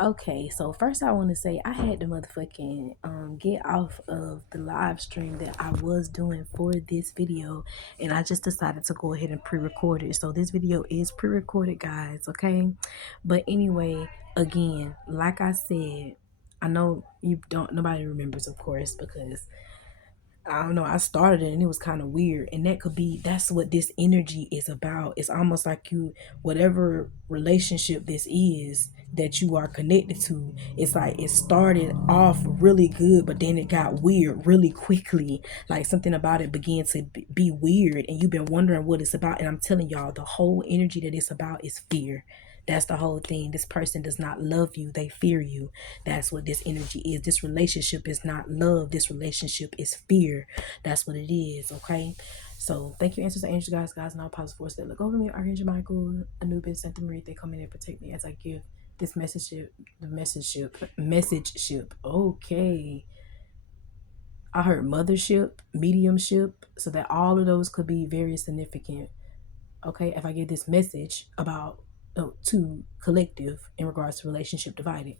Okay, so first I want to say I had to motherfucking get off of the live stream that I was doing for this video, and I just decided to go ahead and pre-record it. So this video is pre-recorded, guys, okay? But anyway, again, like I said, I know nobody remembers, of course, because I don't know, I started it and it was kind of weird. And that's what this energy is about. It's almost like whatever relationship this is that you are connected to, it's like it started off really good, but then it got weird really quickly. Like something about it began to be weird, and you've been wondering what it's about. And I'm telling y'all, the whole energy that it's about is fear. That's the whole thing. This person does not love you, they fear you. That's what this energy is. This relationship is not love. This relationship is fear. That's what it is, okay? So thank you, Answers to Angels, guys, and all positive force that look over me. Archangel Michael, Anubis, Santa Maria, they come in and protect me as I give this message ship. Okay. I heard mothership, mediumship, so that all of those could be very significant. Okay, if I give this message about to collective in regards to relationship divided.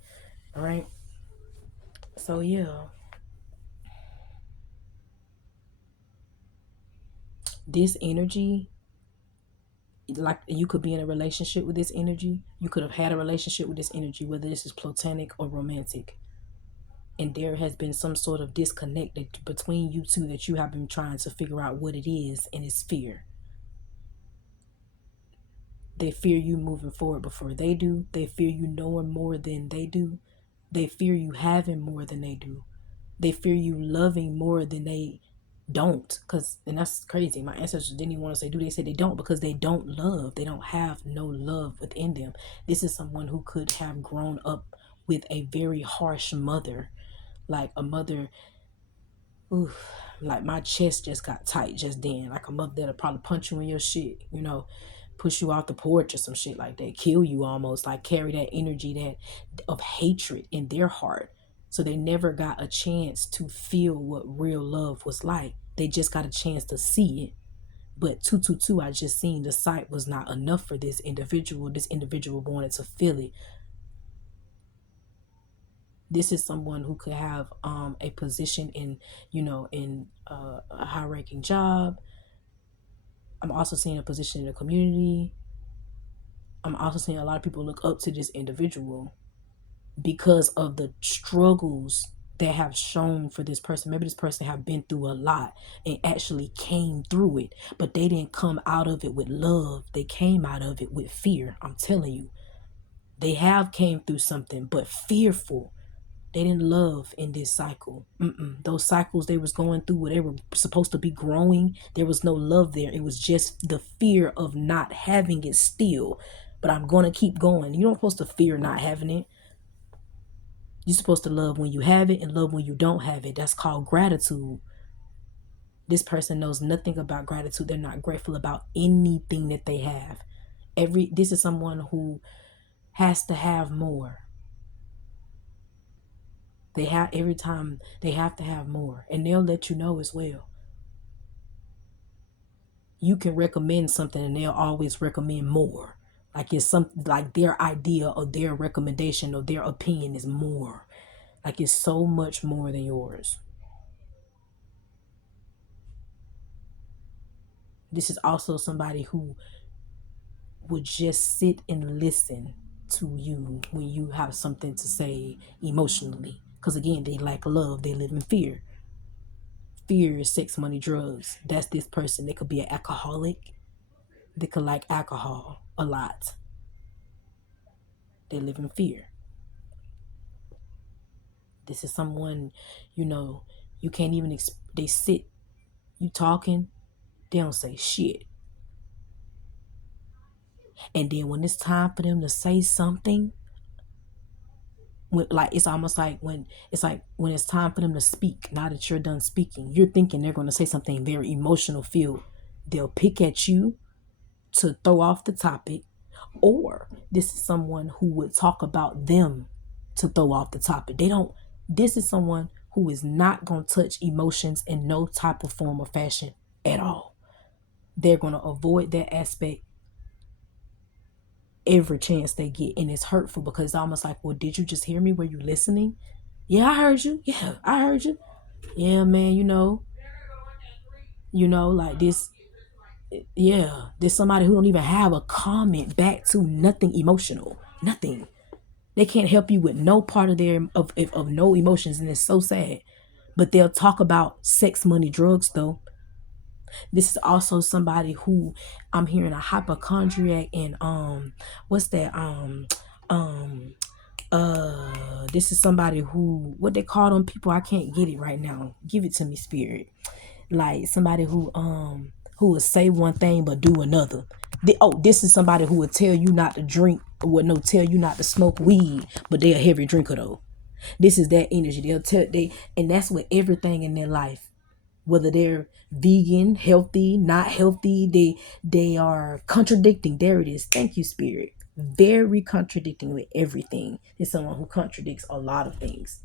All right. So yeah, this energy, like you could be in a relationship with this energy. You could have had a relationship with this energy, whether this is platonic or romantic. And there has been some sort of disconnect between you two that you have been trying to figure out what it is, and it's fear. They fear you moving forward before they do. They fear you knowing more than they do. They fear you having more than they do. They fear you loving more than they don't. And that's crazy. My ancestors didn't even want to say do. They said they don't because they don't love. They don't have no love within them. This is someone who could have grown up with a very harsh mother. Like a mother, oof, like my chest just got tight just then. Like a mother that'll probably punch you in your shit, push you off the porch or some shit like that, kill you almost, like carry that energy that of hatred in their heart. So they never got a chance to feel what real love was like. They just got a chance to see it. But 222, I just seen the sight was not enough for this individual. This individual wanted to feel it. This is someone who could have a position in a high ranking job. I'm also seeing a position in the community. I'm also seeing a lot of people look up to this individual because of the struggles that have shown for this person. Maybe this person have been through a lot and actually came through it, but they didn't come out of it with love. They came out of it with fear. I'm telling you, they have came through something, but fearful. They didn't love in this cycle. Those cycles they was going through where they were supposed to be growing, there was no love there. It was just the fear of not having it still. But I'm going to keep going. You're not supposed to fear not having it. You're supposed to love when you have it and love when you don't have it. That's called gratitude. This person knows nothing about gratitude. They're not grateful about anything that they have. This is someone who has to have more. Every time they have to have more, and they'll let you know as well. You can recommend something and they'll always recommend more. Like it's something like their idea or their recommendation or their opinion is more. Like it's so much more than yours. This is also somebody who would just sit and listen to you when you have something to say emotionally. Because again, they lack love. They live in fear. Fear is sex, money, drugs. That's this person. They could be an alcoholic. They could like alcohol a lot. They live in fear. This is someone, you can't even, they sit, you talking, they don't say shit. And then when it's time for them to say something, it's almost like when it's time for them to speak, now that you're done speaking, you're thinking they're going to say something very emotional filled. They'll pick at you to throw off the topic, or this is someone who would talk about them to throw off the topic. This is someone who is not going to touch emotions in no type of form or fashion at all. They're going to avoid that aspect every chance they get. And it's hurtful because it's almost like, well, did you just hear me? Were you listening? Yeah, I heard you. Yeah, I heard you. Yeah, man, like this. Yeah, there's somebody who don't even have a comment back to nothing emotional. Nothing. They can't help you with no part of their of no emotions, and it's so sad. But they'll talk about sex, money, drugs though. This is also somebody who I'm hearing a hypochondriac and what's that um this is somebody who, what they call them people, I can't get it right now. Give it to me, spirit. Like somebody who will say one thing but do another. This is somebody who will tell you not to drink, or would no tell you not to smoke weed, but they're a heavy drinker though. This is that energy. And that's with everything in their life. Whether they're vegan, healthy, not healthy, they are contradicting. There it is. Thank you, spirit. Very contradicting with everything. It's someone who contradicts a lot of things.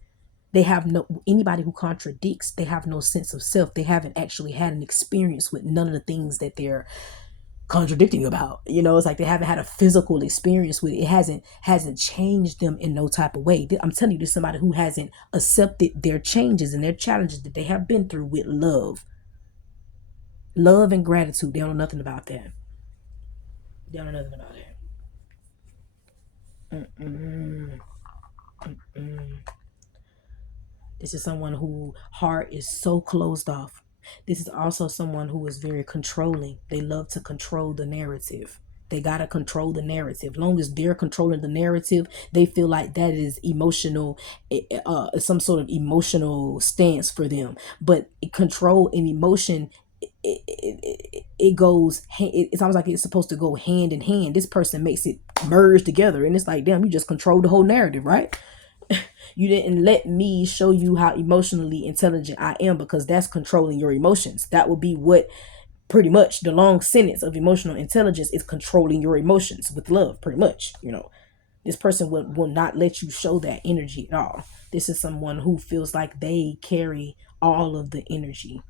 They have no, anybody who contradicts, they have no sense of self. They haven't actually had an experience with none of the things that they're contradicting about. It's like they haven't had a physical experience with it. It hasn't changed them in no type of way. I'm telling you, this is somebody who hasn't accepted their changes and their challenges that they have been through with love and gratitude. They don't know nothing about that. They don't know nothing about that. Mm-mm. Mm-mm. This is someone who heart is so closed off. This is also someone who is very controlling. They love to control the narrative. They got to control the narrative. Long as they're controlling the narrative, they feel like that is emotional, some sort of emotional stance for them. But control and emotion, it goes, it's almost like it's supposed to go hand in hand. This person makes it merge together. And it's like, damn, you just control the whole narrative, right? You didn't let me show you how emotionally intelligent I am, because that's controlling your emotions. That would be what pretty much the long sentence of emotional intelligence is: controlling your emotions with love, pretty much. This person will not let you show that energy at all. This is someone who feels like they carry all of the energy.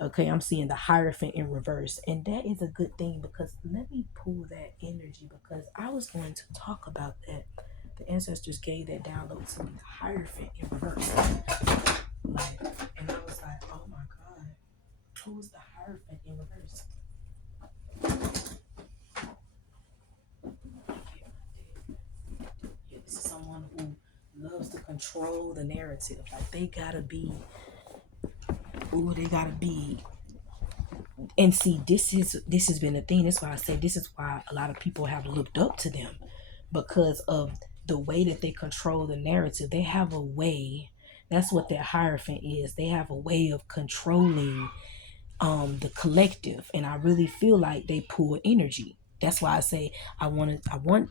Okay, I'm seeing the Hierophant in reverse, and that is a good thing, because let me pull that energy, because I was going to talk about that. The ancestors gave that download to me, the Hierophant in reverse. And I was like, oh my God, who's the Hierophant in reverse? Yeah, this is someone who loves to control the narrative. Like they gotta be. And see, this has been a thing. That's why I say this is why a lot of people have looked up to them, because of the way that they control the narrative. They have a way. That's what that Hierophant is. They have a way of controlling the collective, and I really feel like they pull energy. That's why I say I want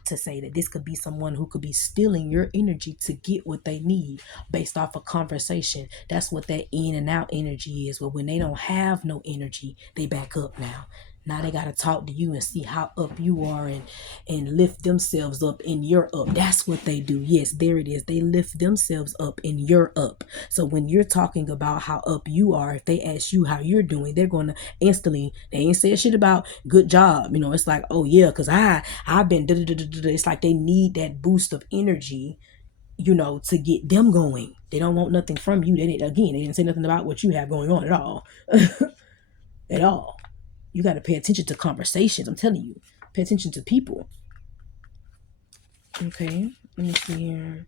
to say that this could be someone who could be stealing your energy to get what they need based off a conversation. That's what that in and out energy is. But when they don't have no energy, they back up now. Now they got to talk to you and see how up you are, and lift themselves up in your up. That's what they do. Yes, there it is. They lift themselves up in your up. So when you're talking about how up you are, if they ask you how you're doing, they're going to instantly, they ain't said shit about good job. It's like, oh yeah, because I've been da-da-da-da-da. It's like they need that boost of energy, to get them going. They don't want nothing from you. They didn't say nothing about what you have going on at all. At all. You got to pay attention to conversations. I'm telling you, pay attention to people. Okay, let me see here.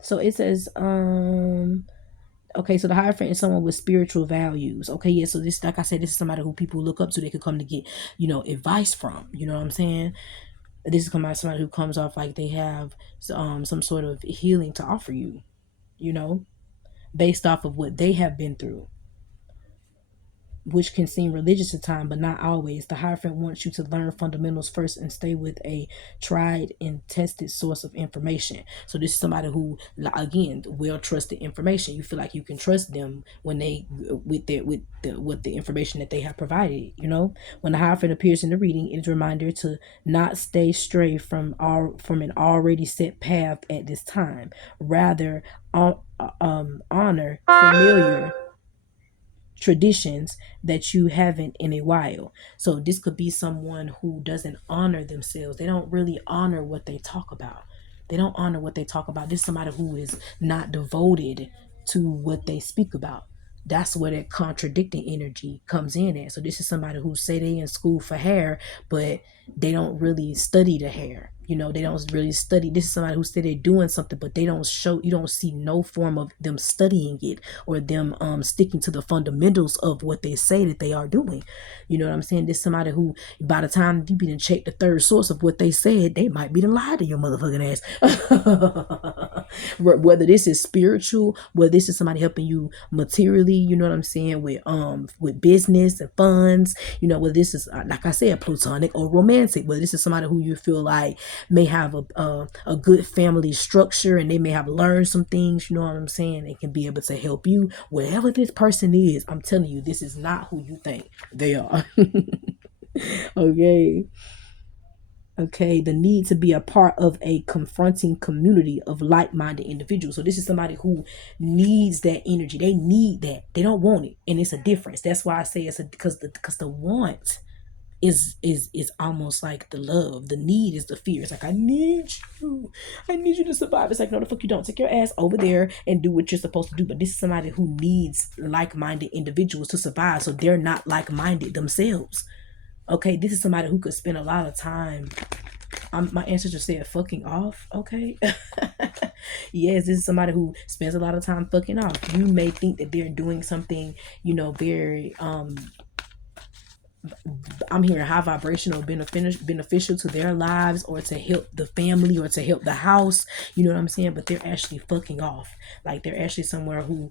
So it says, okay, so the Hierophant is someone with spiritual values. Okay, yeah, so this, like I said, this is somebody who people look up to. They could come to get, advice from. You know what I'm saying? This is somebody who comes off like they have some sort of healing to offer you, based off of what they have been through. which can seem religious at times, but not always. The Hierophant wants you to learn fundamentals first and stay with a tried and tested source of information. So this is somebody who, again, well trusted information. You feel like you can trust them when they with the information that they have provided. You know, when the Hierophant appears in the reading, it is a reminder to not stay stray from an already set path at this time. Rather, honor familiar traditions that you haven't in a while. So this could be someone who doesn't honor themselves. They don't really honor what they talk about. They don't honor what they talk about. This is somebody who is not devoted to what they speak about. That's where that contradicting energy comes in at. So this is somebody who say they in school for hair, but they don't really study the hair. You know, they don't really study. This is somebody who say they're doing something, but they don't show, you don't see no form of them studying it or them sticking to the fundamentals of what they say that they are doing. You know what I'm saying? This is somebody who, by the time you be to check the third source of what they said, they might be the lie to your motherfucking ass. Whether this is spiritual, whether this is somebody helping you materially, you know what I'm saying, with business and funds, you know, whether this is like I said, platonic or romantic, whether this is somebody who you feel like may have a good family structure and they may have learned some things, you know what I'm saying, they can be able to help you. Whatever this person is, I'm telling you, this is not who you think they are. Okay, the need to be a part of a confronting community of like-minded individuals. So this is somebody who needs that energy. They need that. They don't want it, and it's a difference. That's why I say it's because the want is almost like the love. The need is the fear. It's like, I need you to survive. It's like, no, the fuck you don't. Take your ass over there and do what you're supposed to do. But this is somebody who needs like-minded individuals to survive, so they're not like-minded themselves. Okay, this is somebody who could spend a lot of time. My ancestor said fucking off. Okay. Yes, this is somebody who spends a lot of time fucking off. You may think that they're doing something, you know, very I'm hearing high vibrational, beneficial to their lives, or to help the family, or to help the house, you know what I'm saying, but they're actually fucking off. Like, they're actually someone who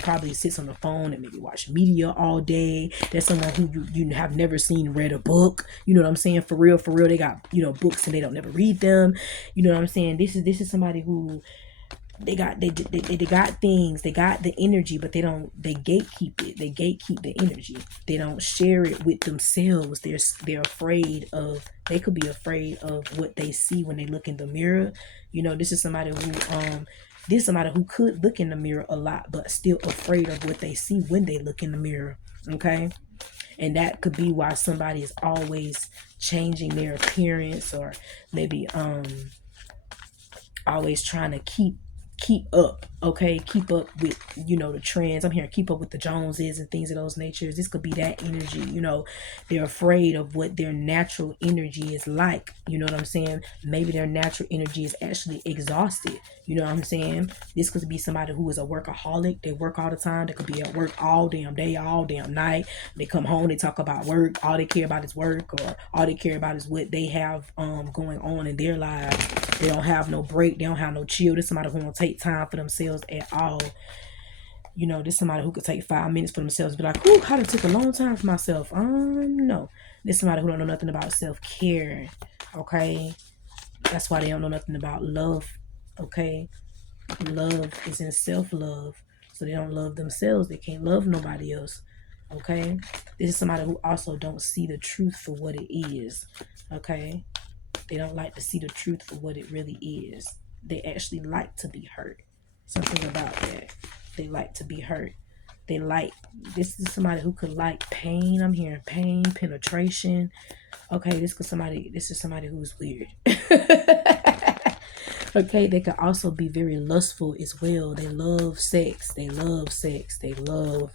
probably sits on the phone and maybe watch media all day. There's someone who you have never seen read a book, you know what I'm saying, for real, they got, you know, books and they don't never read them, you know what I'm saying. This is somebody who they got things, they got the energy, but they gatekeep it. They gatekeep the energy. They don't share it with themselves. They're afraid of, they could be afraid of what they see when they look in the mirror. You know, this is somebody who could look in the mirror a lot, but still afraid of what they see when they look in the mirror. Okay. And that could be why somebody is always changing their appearance, or maybe always trying to keep up, okay, keep up with, you know, the trends. I'm hearing keep up with the Joneses and things of those natures. This could be that energy, you know. They're afraid of what their natural energy is like, you know what I'm saying. Maybe their natural energy is actually exhausted, you know what I'm saying. This could be somebody who is a workaholic. They work all the time. They could be at work all damn day, all damn night. They come home, they talk about work. All they care about is work, or all they care about is what they have going on in their lives. They don't have no break. They don't have no chill. This is somebody who don't take time for themselves at all. You know, this is somebody who could take 5 minutes for themselves, be like, "Ooh, I done took a long time for myself." No. This is somebody who don't know nothing about self-care. Okay? That's why they don't know nothing about love. Okay? Love is in self-love. So they don't love themselves. They can't love nobody else. Okay? This is somebody who also don't see the truth for what it is. Okay? They don't like to see the truth for what it really is. They actually like to be hurt. Something about that. They like to be hurt. This is somebody who could like pain. I'm hearing pain, penetration. Okay, this is somebody who's weird. Okay, they could also be very lustful as well. They love sex. They love sex. They love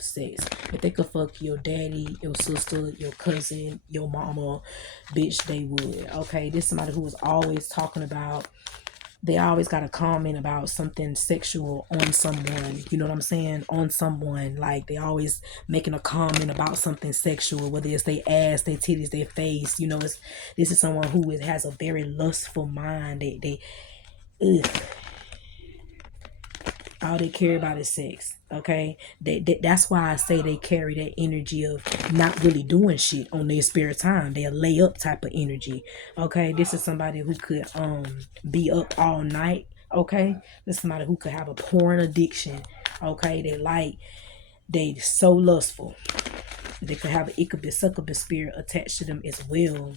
sex. If they could fuck your daddy, your sister, your cousin, your mama, bitch, they would. Okay, this is somebody who is always talking about, they always got a comment about something sexual on someone, you know what I'm saying, on someone. Like, they always making a comment about something sexual, whether it's their ass, their titties, their face, you know. This is someone who has a very lustful mind. All they care about is sex. Okay, that's why I say they carry that energy of not really doing shit on their spare time. They'll lay up type of energy. Okay, this is somebody who could be up all night. Okay, this is somebody who could have a porn addiction. Okay, they so lustful. They could have an incubus succubus spirit attached to them as well.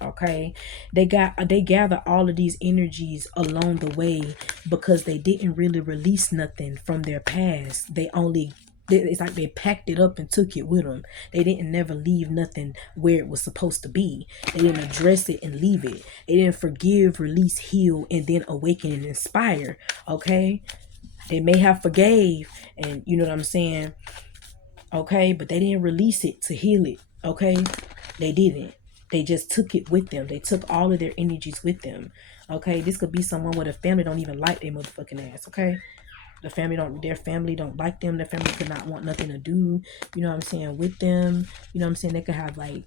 Okay, they gather all of these energies along the way because they didn't really release nothing from their past. It's like they packed it up and took it with them. They didn't never leave nothing where it was supposed to be. They didn't address it and leave it. They didn't forgive, release, heal, and then awaken and inspire. Okay, they may have forgave, and you know what I'm saying. Okay, but they didn't release it to heal it. Okay, they didn't. They just took it with them. They took all of their energies with them. Okay, this could be someone where the family don't even like their motherfucking ass. Okay, their family don't like them. Their family could not want nothing to do, you know what I'm saying, with them. You know what I'm saying. They could have like,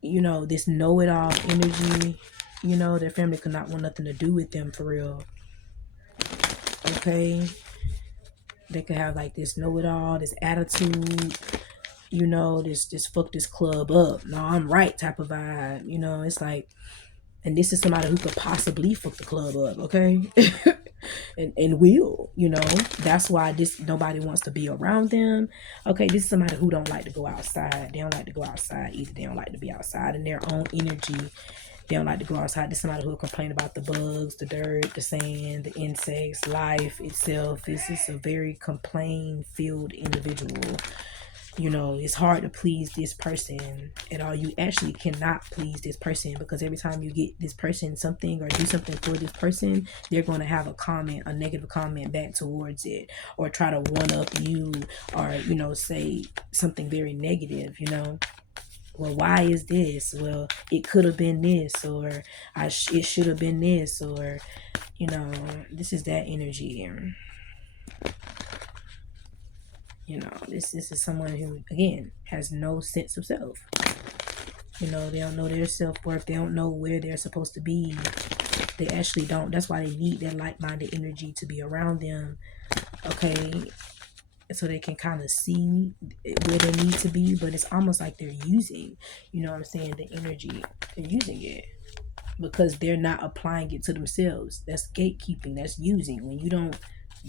you know, this know-it-all energy. You know, their family could not want nothing to do with them for real. Okay, they could have like this know-it-all, this attitude. You know, this fuck this club up. No, I'm right type of vibe. You know, it's like, and this is somebody who could possibly fuck the club up, okay? and will, you know. That's why nobody wants to be around them. Okay, this is somebody who don't like to go outside. They don't like to go outside either. They don't like to be outside in their own energy. They don't like to go outside. This is somebody who will complain about the bugs, the dirt, the sand, the insects, life itself. This is a very complaint-filled individual. You know, it's hard to please this person at all. You actually cannot please this person because every time you get this person something or do something for this person, they're going to have a negative comment back towards it, or try to one up you, or, you know, say something very negative, you know. Well, why is this? Well, it could have been this, or it should have been this, or, you know, this is that energy. You know, this is someone who, again, has no sense of self. You know, they don't know their self-worth. They don't know where they're supposed to be. They actually don't. That's why they need that like-minded energy to be around them. Okay, so they can kind of see where they need to be, but it's almost like they're using, you know what I'm saying, the energy. They're using it because they're not applying it to themselves. That's gatekeeping. That's using. When you don't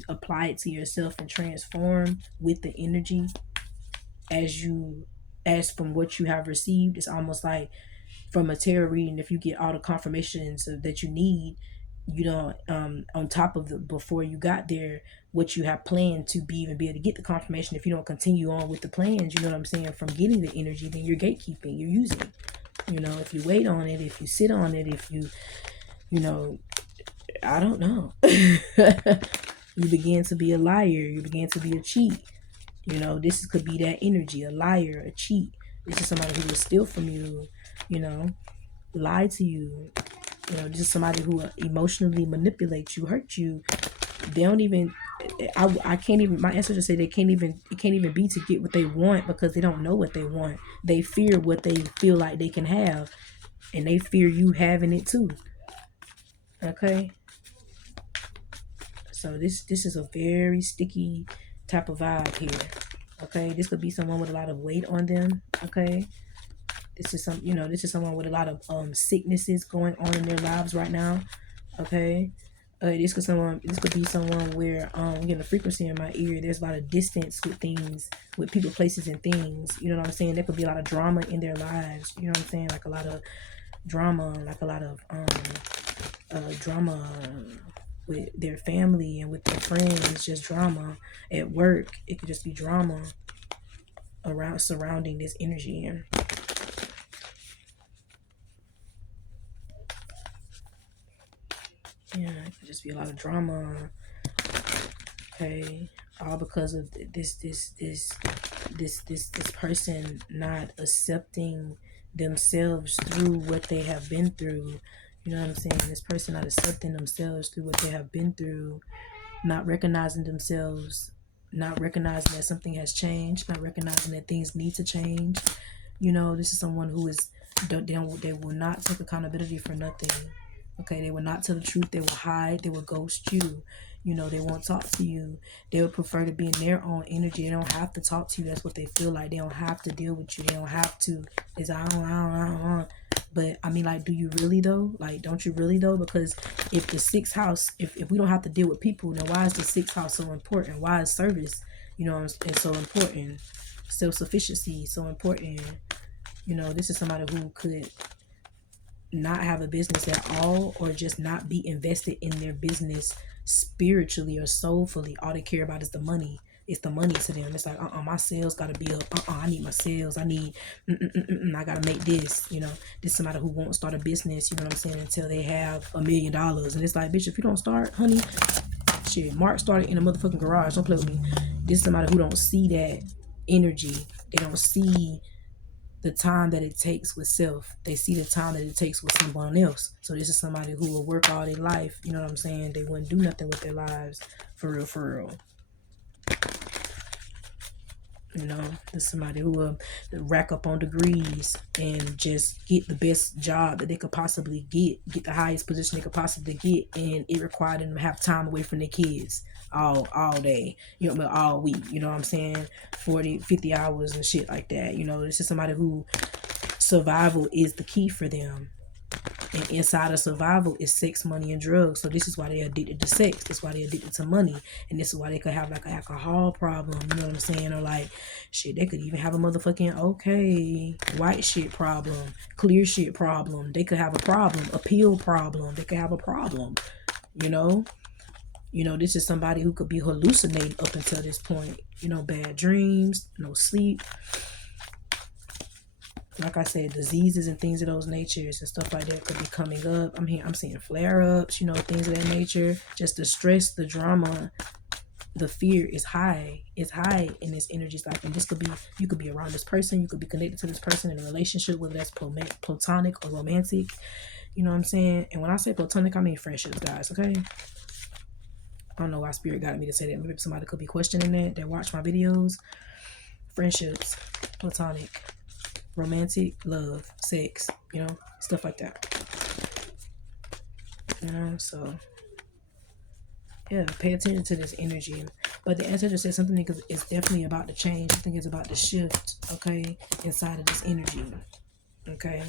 apply it to yourself and transform with the energy as from what you have received, it's almost like from a tarot reading, if you get all the confirmations that you need, you know, on top of the before you got there, what you have planned to be able to get the confirmation. If you don't continue on with the plans, you know what I'm saying, from getting the energy, then you're gatekeeping, you're using it. You know, if you wait on it, if you sit on it, if you know, I don't know. You begin to be a liar. You begin to be a cheat. You know, this could be that energy, a liar, a cheat. This is somebody who will steal from you, you know, lie to you. You know, this is somebody who will emotionally manipulate you, hurt you. They don't even, I can't even, my ancestors say it can't even be to get what they want because they don't know what they want. They fear what they feel like they can have, and they fear you having it too. Okay? So this is a very sticky type of vibe here. Okay, this could be someone with a lot of weight on them. Okay, this is someone with a lot of sicknesses going on in their lives right now. Okay, this could be someone where getting a frequency in my ear. There's a lot of distance with things, with people, places, and things. You know what I'm saying? There could be a lot of drama in their lives. You know what I'm saying? Like a lot of drama, like a lot of drama with their family and with their friends, just drama at work. It could just be drama surrounding this energy here. Yeah, it could just be a lot of drama. Okay, all because of this person not accepting themselves through what they have been through. You know what I'm saying? This person not accepting themselves through what they have been through, not recognizing themselves, not recognizing that something has changed, not recognizing that things need to change. You know, this is someone who is they will not take accountability for nothing. Okay, they will not tell the truth. They will hide. They will ghost you. You know, they won't talk to you. They would prefer to be in their own energy. They don't have to talk to you. That's what they feel like. They don't have to deal with you. They don't have to. It's I don't. But I mean, like, do you really though? Like, don't you really though? Because if the sixth house, if we don't have to deal with people, then why is the sixth house so important? Why is service, you know, it's so important? Self-sufficiency so important. You know, this is somebody who could not have a business at all, or just not be invested in their business spiritually or soulfully. All they care about is the money. It's the money to them. It's like, my sales gotta be up. I need my sales. I need, I gotta make this. You know, this is somebody who won't start a business, you know what I'm saying, until they have $1 million. And it's like, bitch, if you don't start, honey, shit, Mark started in a motherfucking garage. Don't play with me. This is somebody who don't see that energy. They don't see the time that it takes with self. They see the time that it takes with someone else. So this is somebody who will work all their life. You know what I'm saying? They wouldn't do nothing with their lives. For real, for real. You know, there's somebody who will rack up on degrees and just get the best job that they could possibly get the highest position they could possibly get, and it required them to have time away from their kids all day, you know, all week, you know what I'm saying, 40, 50 hours and shit like that. You know, this is somebody who survival is the key for them. And inside of survival is sex, money, and drugs. So this is why they're addicted to sex. That's why they're addicted to money. And this is why they could have like an alcohol problem. You know what I'm saying? Or like, shit, they could even have a motherfucking white shit problem, clear shit problem. They could have a problem, a pill problem. They could have a problem, you know? You know, this is somebody who could be hallucinating up until this point. You know, bad dreams, no sleep. Like I said, diseases and things of those natures and stuff like that could be coming up. I'm seeing flare-ups, you know, things of that nature. Just the stress, the drama, the fear is high. It's high in this energy cycle. And this could be, you could be around this person. You could be connected to this person in a relationship, whether that's platonic or romantic. You know what I'm saying? And when I say platonic, I mean friendships, guys, okay? I don't know why spirit got me to say that. Maybe somebody could be questioning that watch my videos. Friendships, platonic, romantic, love, sex, you know, stuff like that. You know, so yeah, pay attention to this energy. But the ancestor said something is definitely about to change. I think it's about to shift, okay, inside of this energy. Okay.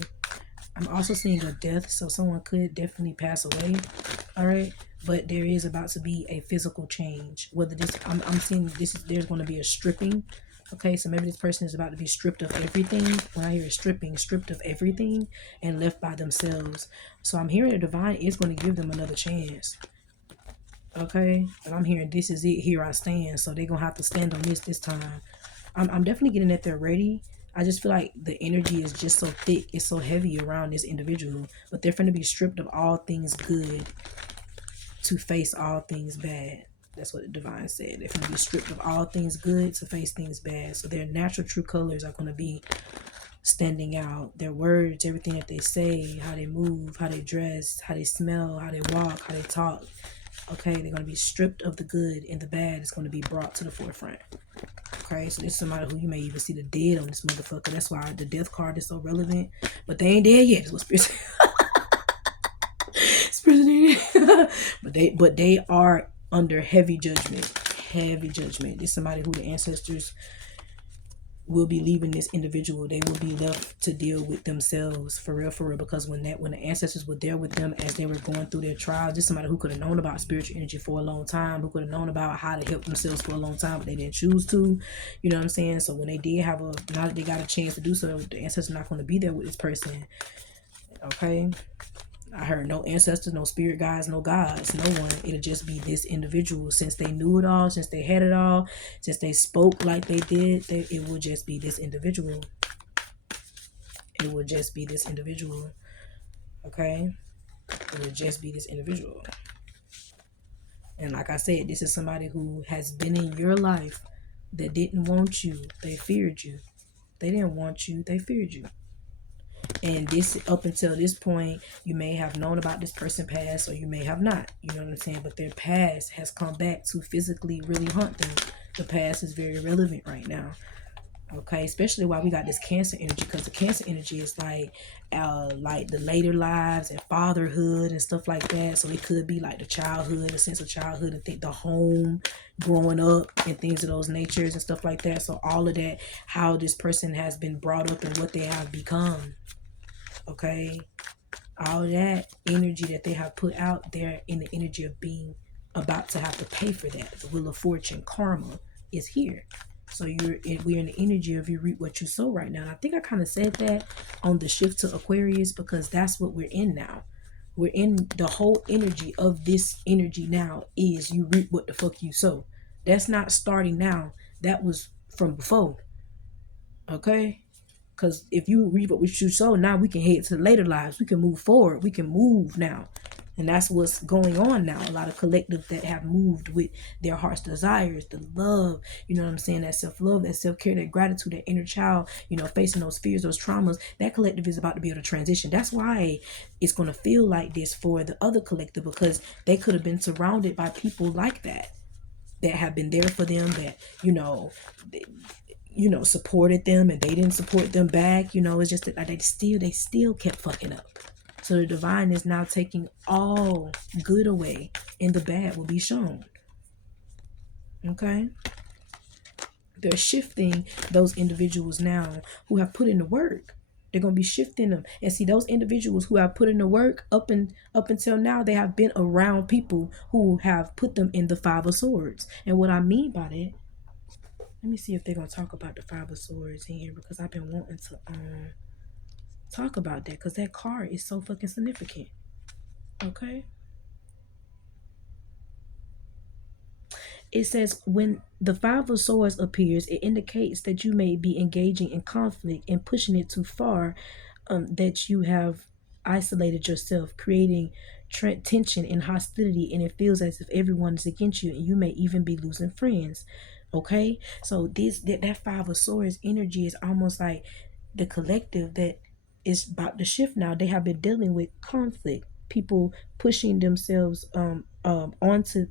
I'm also seeing a death, so someone could definitely pass away. All right. But there is about to be a physical change. Whether this, I'm seeing this, there's going to be a stripping. Okay, so maybe this person is about to be stripped of everything. When I hear stripping, stripped of everything and left by themselves. So I'm hearing the divine is going to give them another chance. Okay, but I'm hearing this is it, here I stand. So they're going to have to stand on this time. I'm definitely getting that they're ready. I just feel like the energy is just so thick. It's so heavy around this individual. But they're going to be stripped of all things good to face all things bad. That's what the divine said. They're going to be stripped of all things good to face things bad. So their natural true colors are going to be standing out. Their words, everything that they say, how they move, how they dress, how they smell, how they walk, how they talk. Okay, they're going to be stripped of the good, and the bad is going to be brought to the forefront. Okay, so this is somebody who you may even see the dead on this motherfucker. That's why the death card is so relevant. But they ain't dead yet. Is what Spirit but they are under heavy judgment. Heavy judgment. This is somebody who the ancestors will be leaving this individual. They will be left to deal with themselves for real, because when the ancestors were there with them as they were going through their trials, just somebody who could have known about spiritual energy for a long time, who could have known about how to help themselves for a long time, but they didn't choose to. You know what I'm saying? So when they did have now that they got a chance to do so, the ancestors are not going to be there with this person. Okay, I heard no ancestors, no spirit guides, no gods, no one. It'll just be this individual. Since they knew it all, since they had it all, since they spoke like they did, it will just be this individual. It will just be this individual. Okay? It will just be this individual. And like I said, this is somebody who has been in your life that didn't want you. They feared you. They didn't want you. They feared you. And this, up until this point, you may have known about this person past, or you may have not. You know what I'm saying? But their past has come back to physically really haunt them. The past is very relevant right now. Okay, especially while we got this Cancer energy, because the Cancer energy is like the later lives and fatherhood and stuff like that. So it could be like the childhood, the sense of childhood, and think the home, growing up, and things of those natures and stuff like that. So all of that, how this person has been brought up and what they have become. Okay, all that energy that they have put out there in the energy of being about to have to pay for that. The Wheel of Fortune, karma is here. So we're in the energy of you reap what you sow right now. And I think I kind of said that on the shift to Aquarius, because that's what we're in now. We're in the whole energy of this energy now is you reap what the fuck you sow. That's not starting now. That was from before. Okay? Because if you reap what you sow, now we can head to the later lives. We can move forward. We can move now. And that's what's going on now. A lot of collectives that have moved with their heart's desires, the love, you know what I'm saying, that self-love, that self-care, that gratitude, that inner child, you know, facing those fears, those traumas. That collective is about to be able to transition. That's why it's going to feel like this for the other collective, because they could have been surrounded by people like that have been there for them, that, supported them, and they didn't support them back. It's just that they still kept fucking up. So the divine is now taking all good away, and the bad will be shown. Okay? They're shifting those individuals now who have put in the work. They're going to be shifting them. And see, those individuals who have put in the work up until now, they have been around people who have put them in the Five of Swords. And what I mean by that, let me see if they're going to talk about the Five of Swords in here, because I've been wanting to talk about that, because that card is so fucking significant. Okay? It says, when the Five of Swords appears, it indicates that you may be engaging in conflict and pushing it too far, that you have isolated yourself, creating tension and hostility, and it feels as if everyone is against you, and you may even be losing friends. Okay? So that Five of Swords energy is almost like the collective that is about to shift now. They have been dealing with conflict, people pushing themselves onto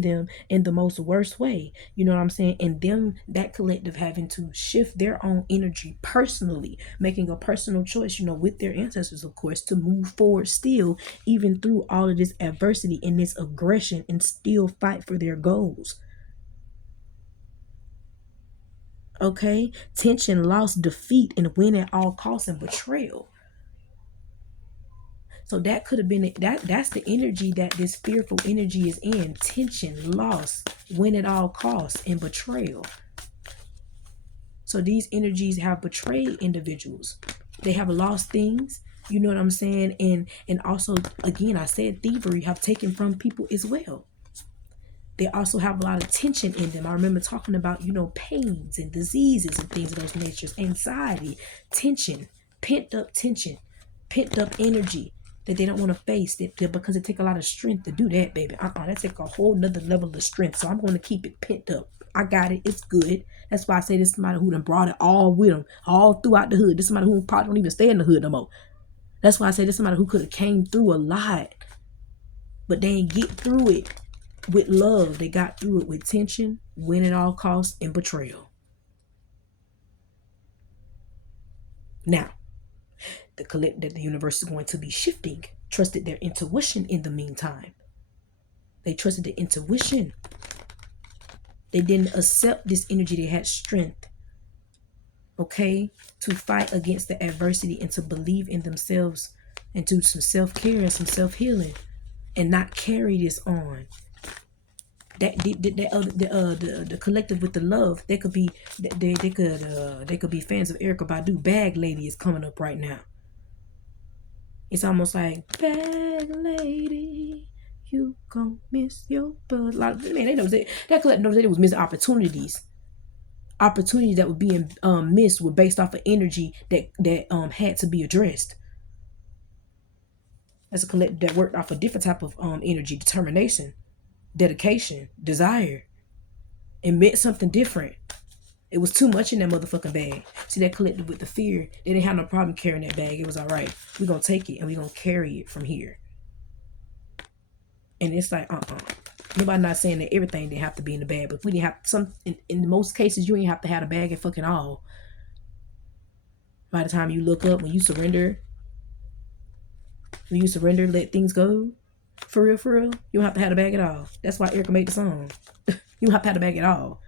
them in the most worst way, you know what I'm saying, and them, that collective, having to shift their own energy personally, making a personal choice, with their ancestors, of course, to move forward still, even through all of this adversity and this aggression, and still fight for their goals. Okay? Tension, loss, defeat, and win at all costs, and betrayal. So that could have been that's the energy that this fearful energy is in. Tension, loss, win at all costs, and betrayal. So these energies have betrayed individuals. They have lost things, you know what I'm saying? And also, again, I said thievery, have taken from people as well. They also have a lot of tension in them. I remember talking about, pains and diseases and things of those natures, anxiety, tension, pent up energy that they don't want to face, because it takes a lot of strength to do that, baby. That takes a whole nother level of strength. So I'm going to keep it pent up. I got it. It's good. That's why I say this is somebody who done brought it all with them, all throughout the hood. This is somebody who probably don't even stay in the hood no more. That's why I say this is somebody who could have came through a lot, but they ain't get through it with love. They got through it with tension, win at all costs, and betrayal. Now, that the universe is going to be shifting, trusted their intuition in the meantime. They trusted their intuition. They didn't accept this energy. They had strength, okay, to fight against the adversity and to believe in themselves and do some self-care and some self-healing and not carry this on. The collective with the love, they could be they could be fans of Erykah Badu. Bag Lady is coming up right now. It's almost like, bag lady, you gon' miss your bud. Man, they know that collective knows that it was missing opportunities. Opportunities that were being missed were based off of energy that had to be addressed. That's a collective that worked off a different type of energy, determination, dedication, desire, and meant something different. It was too much in that motherfucking bag. See, that collective with the fear, they didn't have no problem carrying that bag. It was all right. We're going to take it and we're going to carry it from here. And it's like, Nobody not saying that everything didn't have to be in the bag, but we didn't have some. In most cases, you ain't have to have a bag at fucking all. By the time you look up, when you surrender, let things go. For real, you don't have to have a bag at all. That's why Erica made the song. You don't have to have a bag at all.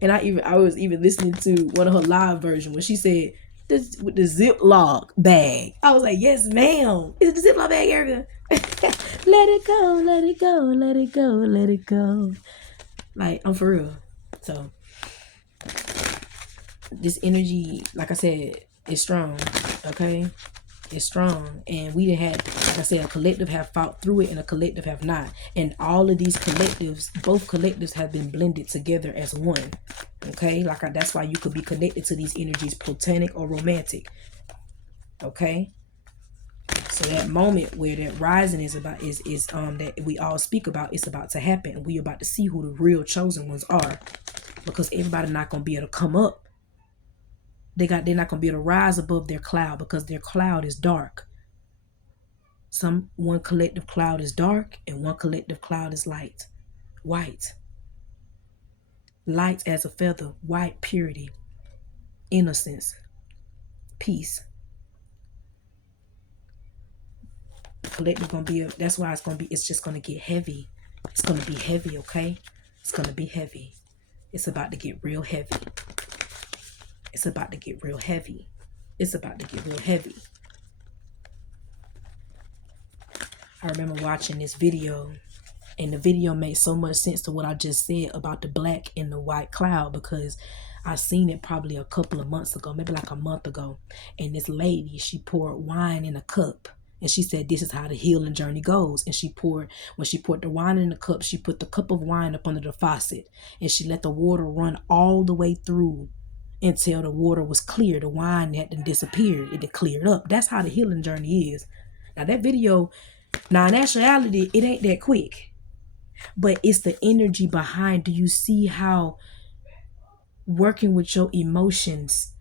And I was even listening to one of her live versions when she said this with the Ziploc bag. I was like, yes, ma'am. Is it the Ziploc bag, Erica? Let it go, let it go, let it go, let it go. Like, I'm for real. So this energy, like I said, is strong. Okay? It's strong. And we didn't have, like I said, a collective have fought through it and a collective have not. And all of these collectives, both collectives have been blended together as one. Okay? That's why you could be connected to these energies, platonic or romantic. Okay? So that moment where that rising is about is that we all speak about, it's about to happen. And we about to see who the real chosen ones are. Because everybody not gonna be able to come up. They're not gonna be able to rise above their cloud because their cloud is dark. One collective cloud is dark and one collective cloud is light. White. Light as a feather, white purity, innocence, peace. Collective gonna be that's why it's just gonna get heavy. It's gonna be heavy, okay? It's gonna be heavy. It's about to get real heavy. It's about to get real heavy. It's about to get real heavy. I remember watching this video, and the video made so much sense to what I just said about the black and the white cloud, because I seen it probably a couple of months ago, maybe like a month ago. And this lady, she poured wine in a cup. And she said, this is how the healing journey goes. And when she poured the wine in the cup, she put the cup of wine up under the faucet. And she let the water run all the way through until the water was clear. The wine hadn't disappeared. It had cleared up. That's how the healing journey is. Now that video, in actuality, it ain't that quick. But it's the energy behind. Do you see how working with your emotions,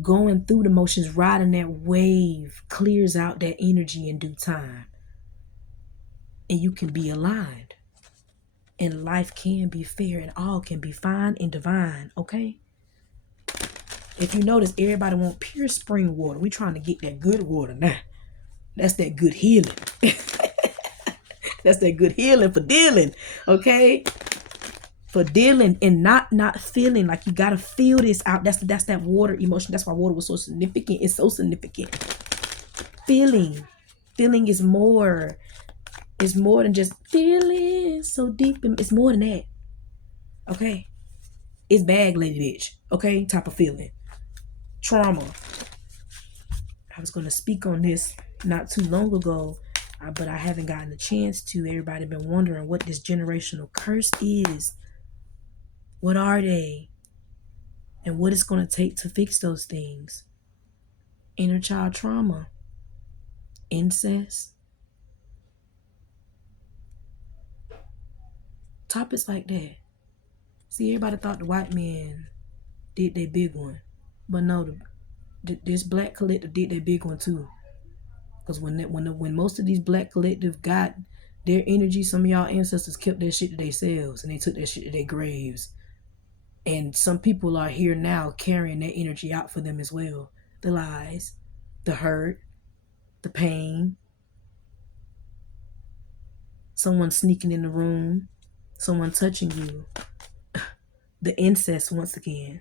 going through the motions, riding that wave, clears out that energy in due time? And you can be aligned. And life can be fair and all can be fine and divine, okay? If you notice, everybody want pure spring water. We trying to get that good water now. That's that good healing. That's that good healing for dealing, okay? For dealing and not feeling like you gotta feel this out. That's that water emotion. That's why water was so significant. It's so significant. Feeling is more. It's more than just feeling so deep. It's more than that. Okay, it's bag lady bitch. Okay, type of feeling. Trauma. I was gonna speak on this not too long ago, but I haven't gotten a chance to. Everybody been wondering what this generational curse is. What are they? And what it's going to take to fix those things. Inner child trauma. Incest. Topics like that. See, everybody thought the white man did their big one. But no, this black collective did their big one too. Because when most of these black collective got their energy, some of y'all ancestors kept that shit to themselves. And they took that shit to their graves. And some people are here now carrying that energy out for them as well. The lies, the hurt, the pain. Someone sneaking in the room. Someone touching you. The incest once again.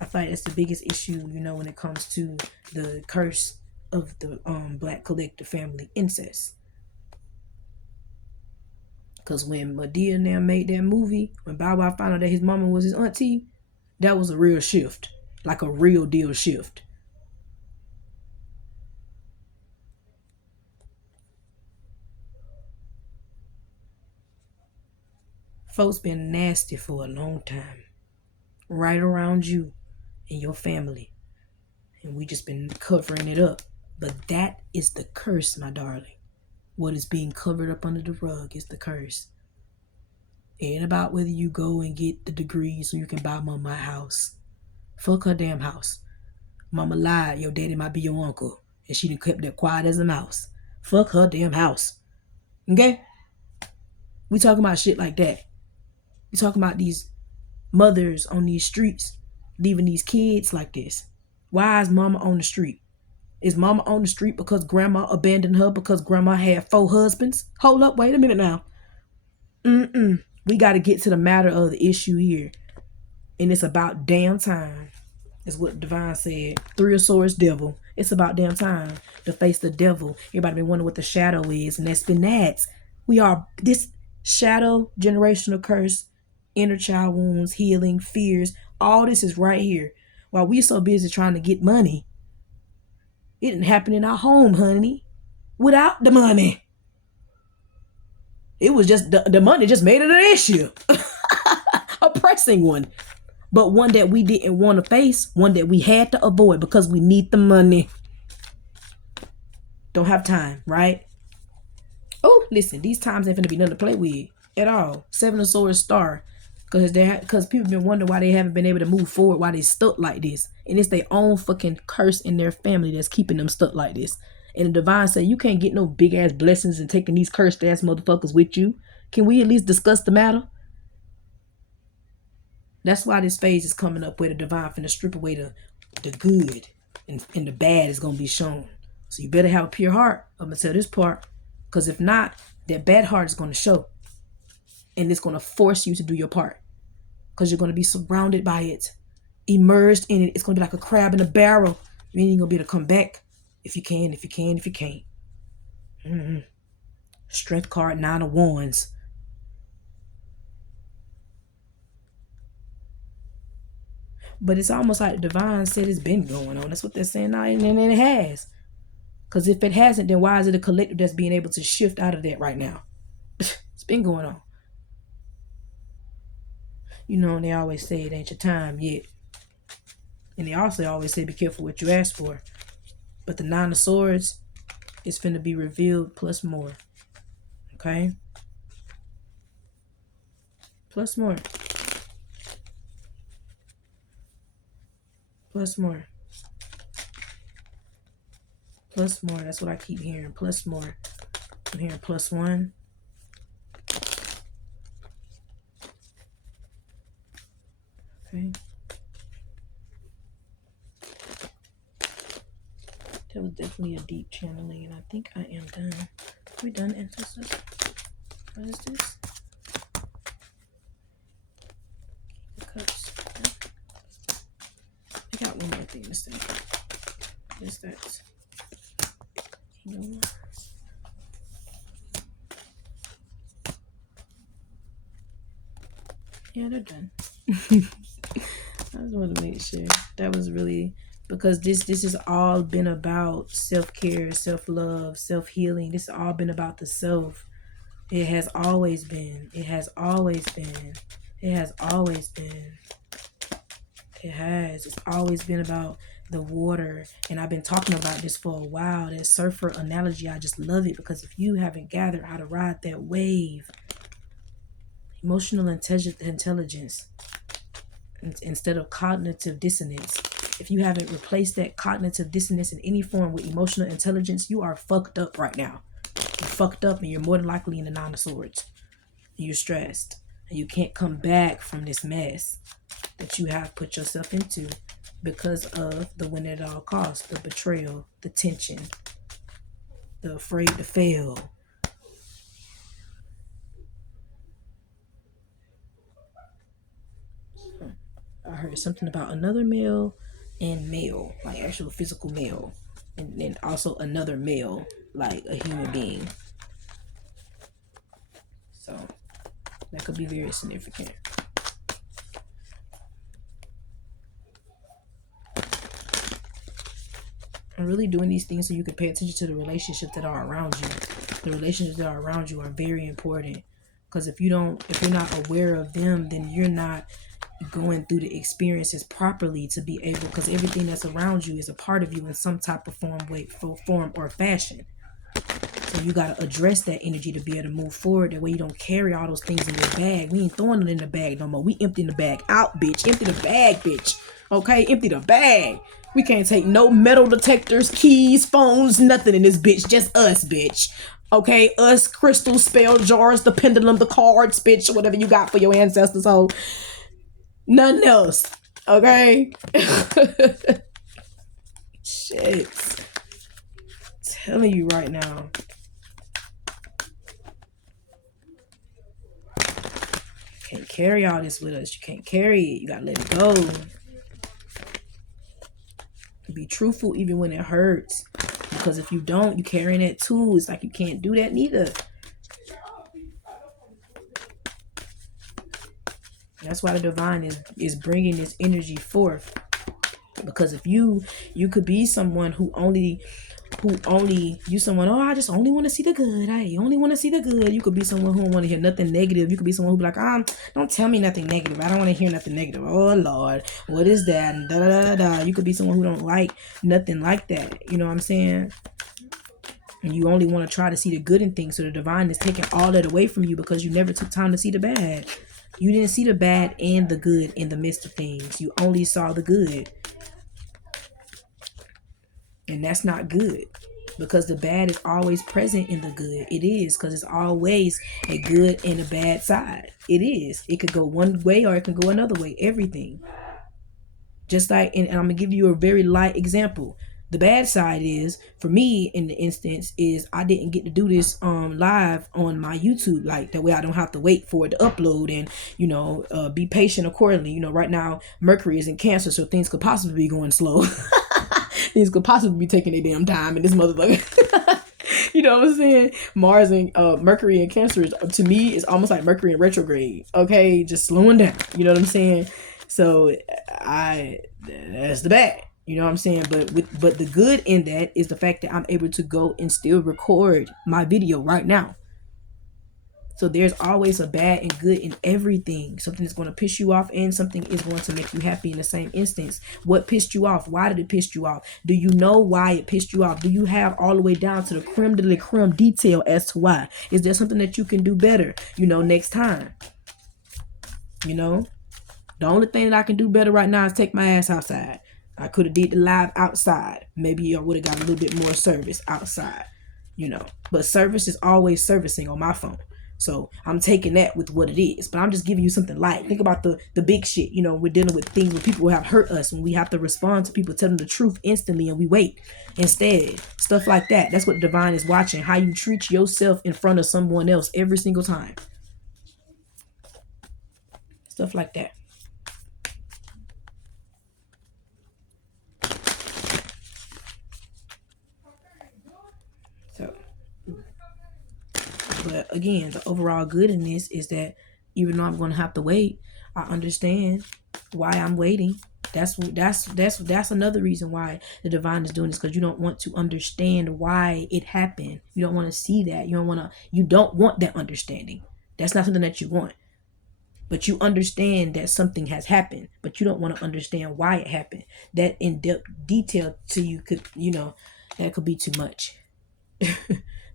I find that's the biggest issue, when it comes to the curse of the black collective family, incest. Because when Madea now made that movie, when Bow Wow found out that his mama was his auntie, that was a real shift. Like a real deal shift. Folks been nasty for a long time. Right around you and your family. And we just been covering it up. But that is the curse, my darling. What is being covered up under the rug is the curse. It ain't about whether you go and get the degree so you can buy mama a house. Fuck her damn house. Mama lied, your daddy might be your uncle. And she done kept that quiet as a mouse. Fuck her damn house. Okay? We talking about shit like that. We talking about these mothers on these streets leaving these kids like this. Why is mama on the street? Is mama on the street because grandma abandoned her because grandma had 4 husbands? Hold up, wait a minute now. We got to get to the matter of the issue here. And it's about damn time. Is what Divine said. 3 of Swords, devil. It's about damn time to face the devil. Everybody been wondering what the shadow is, and that's been that. We are this shadow, generational curse, inner child wounds, healing, fears. All this is right here. While we so busy trying to get money, it didn't happen in our home, honey. Without the money. It was just the money just made it an issue. A pressing one. But one that we didn't want to face, one that we had to avoid because we need the money. Don't have time, right? Oh, listen, these times ain't finna be nothing to play with at all. 7 of Swords star. Because people been wondering why they haven't been able to move forward, why they stuck like this. And it's their own fucking curse in their family that's keeping them stuck like this. And the Divine said, you can't get no big ass blessings and taking these cursed ass motherfuckers with you. Can we at least discuss the matter? That's why this phase is coming up where the Divine finna strip away the good and the bad is going to be shown. So you better have a pure heart up until this part. Because if not, that bad heart is going to show. And it's going to force you to do your part. Because you're going to be surrounded by it. Immersed in it. It's going to be like a crab in a barrel. You ain't going to be able to come back. If you can, if you can't. Strength card, 9 of Wands. But it's almost like the Divine said it's been going on. That's what they're saying now, and it has. Because if it hasn't, then why is it a collective that's being able to shift out of that right now? It's been going on. You know, and they always say it ain't your time yet. And they also always say be careful what you ask for. But the 9 of Swords is finna be revealed plus more. Okay? Plus more. Plus more. Plus more. That's what I keep hearing. Plus more. I'm hearing +1. Okay. That was definitely a deep channeling, and I think I am done. We done, ancestors? What is this? The cups. I got one more thing to say. What is that? Yeah, they're done. I just want to make sure. That was really, because this has all been about self-care, self-love, self-healing. This has all been about the self. It has always been. It has always been. It has always been. It has. It's always been about the water. And I've been talking about this for a while. That surfer analogy, I just love it, because if you haven't gathered how to ride that wave, emotional intelligence instead of cognitive dissonance. If you haven't replaced that cognitive dissonance in any form with emotional intelligence, you are fucked up right now. You're fucked up, and you're more than likely in the 9 of Swords. You're stressed, and you can't come back from this mess that you have put yourself into because of the win at all costs, the betrayal, the tension, the afraid to fail. I heard something about another male and male, like actual physical male, and then also another male, like a human being. So that could be very significant. I'm really doing these things so you can pay attention to the relationships that are around you. The relationships that are around you are very important, because if you're not aware of them, then you're not going through the experiences properly to be able, because everything that's around you is a part of you in some type of form or fashion. So you got to address that energy to be able to move forward. That way you don't carry all those things in your bag. We ain't throwing it in the bag no more. We emptying the bag out, bitch. Empty the bag, bitch. Okay, empty the bag. We can't take no metal detectors, keys, phones, nothing in this bitch. Just us, bitch. Okay, us, crystal, spell jars, the pendulum, the cards, bitch, whatever you got for your ancestors. So nothing else. Okay. Shit. I'm telling you right now. You can't carry all this with us. You can't carry it. You gotta let it go. Be truthful even when it hurts. Because if you don't, you carrying it too. It's like you can't do that neither. That's why the divine is bringing this energy forth. Because if you could be someone who only you someone, oh, I just only want to see the good. I only want to see the good. You could be someone who don't want to hear nothing negative. You could be someone who be like, don't tell me nothing negative. I don't want to hear nothing negative. Oh Lord, what is that? And da da da da. You could be someone who don't like nothing like that. You know what I'm saying? And you only want to try to see the good in things. So the divine is taking all that away from you because you never took time to see the bad. You didn't see the bad and the good in the midst of things. You only saw the good. And that's not good, because the bad is always present in the good. It is, because it's always a good and a bad side. It is. It could go one way or it can go another way. Everything. Just like, and I'm going to give you a very light example. The bad side is, for me in the instance, is I didn't get to do this live on my YouTube. Like, that way I don't have to wait for it to upload and, be patient accordingly. Right now, Mercury is in Cancer, so things could possibly be going slow. Things could possibly be taking their damn time in this motherfucker. You know what I'm saying? Mars and Mercury and Cancer is, to me, is almost like Mercury in retrograde. Okay, just slowing down. You know what I'm saying? So that's the bad. You know what I'm saying? But the good in that is the fact that I'm able to go and still record my video right now. So there's always a bad and good in everything. Something that's going to piss you off and something is going to make you happy in the same instance. What pissed you off? Why did it piss you off? Do you know why it pissed you off? Do you have all the way down to the creme de la creme detail as to why? Is there something that you can do better, next time? The only thing that I can do better right now is take my ass outside. I could have did the live outside. Maybe I would have got a little bit more service outside, But service is always servicing on my phone. So I'm taking that with what it is, but I'm just giving you something light. Think about the big shit. We're dealing with things where people have hurt us, when we have to respond to people, tell them the truth instantly, and we wait instead. Stuff like that. That's what the divine is watching. How you treat yourself in front of someone else every single time. Stuff like that. But again, the overall good in this is that even though I'm going to have to wait, I understand why I'm waiting. That's another reason why the divine is doing this, because you don't want to understand why it happened. You don't want to see that. You don't want that understanding. That's not something that you want. But you understand that something has happened, but you don't want to understand why it happened. That in-depth detail to you could, that could be too much.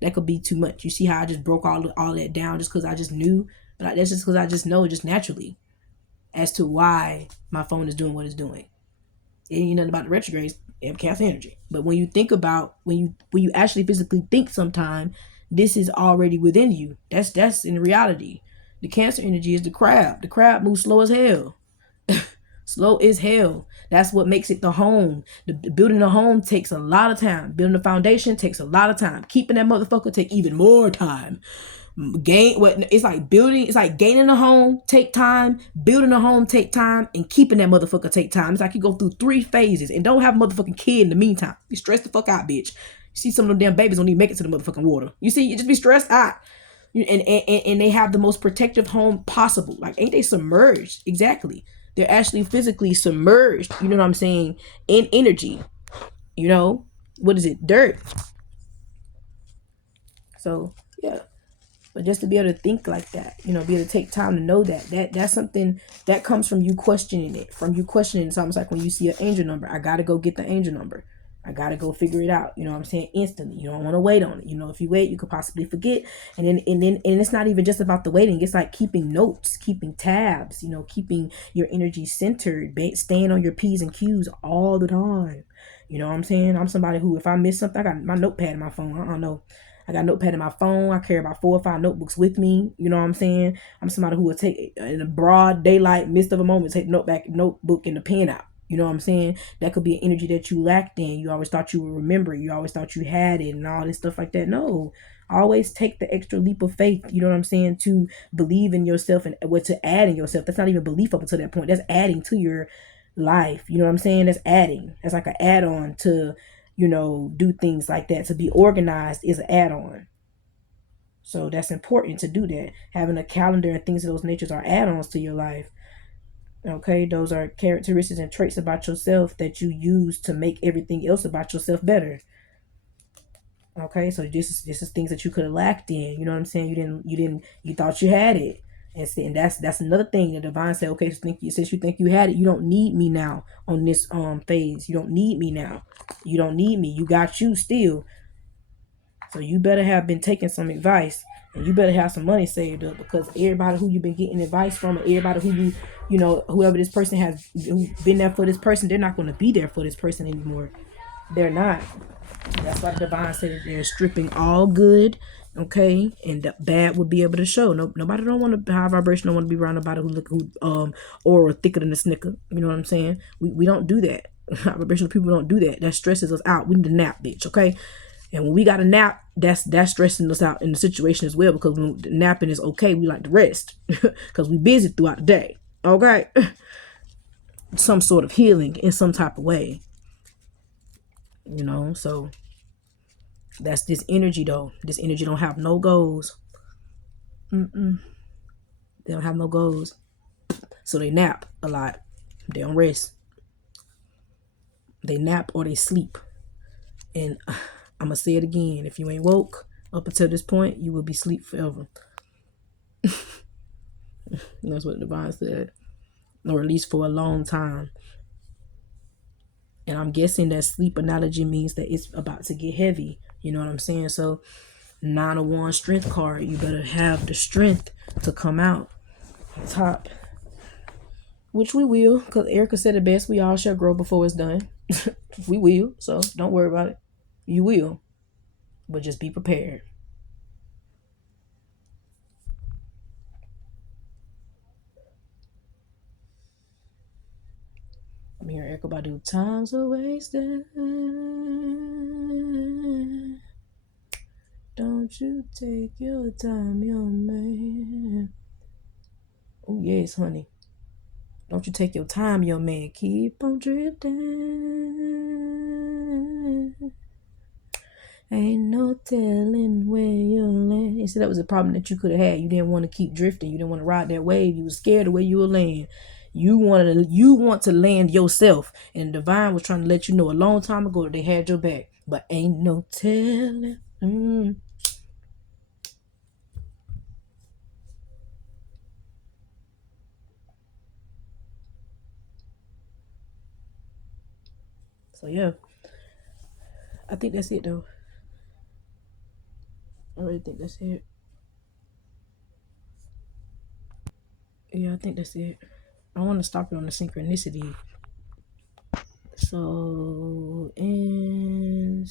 That could be too much. You see how I just broke all that down just because I just knew? But that's just because I just know just naturally as to why my phone is doing what it's doing. It ain't nothing about the retrogrades and Cancer energy. But when you think about, when you actually physically think sometime, this is already within you. That's in reality. The Cancer energy is the crab. The crab moves slow as hell. Slow as hell. That's what makes it the home. Building a home takes a lot of time. Building a foundation takes a lot of time. Keeping that motherfucker take even more time. It's like gaining a home take time, building a home take time, and keeping that motherfucker take time. It's like you go through 3 phases and don't have a motherfucking kid in the meantime. Be stressed the fuck out, bitch. You see some of them damn babies don't even make it to the motherfucking water. You see, you just be stressed out. And they have the most protective home possible. Like, ain't they submerged? Exactly. They're actually physically submerged, you know what I'm saying, in energy. What is it? Dirt. So, yeah. But just to be able to think like that, be able to take time to know that's something that comes from you questioning it. It's almost like when you see an angel number, I got to go get the angel number. I got to go figure it out. You know what I'm saying? Instantly. You don't want to wait on it. If you wait, you could possibly forget. And it's not even just about the waiting. It's like keeping notes, keeping tabs, keeping your energy centered, staying on your P's and Q's all the time. You know what I'm saying? I'm somebody who, if I miss something, I got my notepad in my phone. I don't know. I got a notepad in my phone. I carry about 4 or 5 notebooks with me. You know what I'm saying? I'm somebody who will take, in a broad daylight midst of a moment, take notebook and the pen out. You know what I'm saying? That could be an energy that you lacked in. You always thought you would remember. You always thought you had it and all this stuff like that. No, always take the extra leap of faith. You know what I'm saying? To believe in yourself and what to add in yourself. That's not even belief up until that point. That's adding to your life. You know what I'm saying? That's adding. That's like an add-on to, do things like that. To be organized is an add-on. So that's important to do that. Having a calendar and things of those natures are add-ons to your life. Okay, those are characteristics and traits about yourself that you use to make everything else about yourself better. Okay, so this is things that you could have lacked in. You know what I'm saying? You thought you had it. And that's another thing. The divine said, okay, since you think you had it, you don't need me now on this phase. You don't need me now. You don't need me. You got you still. So you better have been taking some advice, and you better have some money saved up, because everybody who you've been getting advice from, or everybody who whoever this person has who been there for this person, they're not going to be there for this person anymore. They're not. That's why the divine said that they're stripping all good, okay, and the bad would be able to show. Nobody don't want to high vibration. Don't want to be around nobody who aura thicker than a snicker. You know what I'm saying? We don't do that. High vibrational people don't do that. That stresses us out. We need to nap, bitch. Okay. And when we got a nap, that's stressing us out in the situation as well, because when napping is okay, we like to rest because we busy throughout the day. Okay. Some sort of healing in some type of way. So that's this energy though. This energy don't have no goals. They don't have no goals. So they nap a lot. They don't rest. They nap or they sleep. And I'm going to say it again. If you ain't woke up until this point, you will be asleep forever. That's what the divine said. Or at least for a long time. And I'm guessing that sleep analogy means that it's about to get heavy. You know what I'm saying? So 9 of Wands strength card. You better have the strength to come out on top. Which we will. Because Erica said it best. We all shall grow before it's done. We will. So don't worry about it. You will. But just be prepared. I'm hearing Erica Badu. Time's a wasted. Don't you take your time, young man. Oh, yes, honey. Don't you take your time, young man. Keep on drifting. Ain't no telling where you'll land. You see, that was a problem that you could have had. You didn't want to keep drifting. You didn't want to ride that wave. You were scared of where you will land. You want to land yourself. And the divine was trying to let you know a long time ago that they had your back. But ain't no telling. So yeah, I think that's it though. I really think that's it. Yeah, I think that's it. I want to stop it on the synchronicity. So, and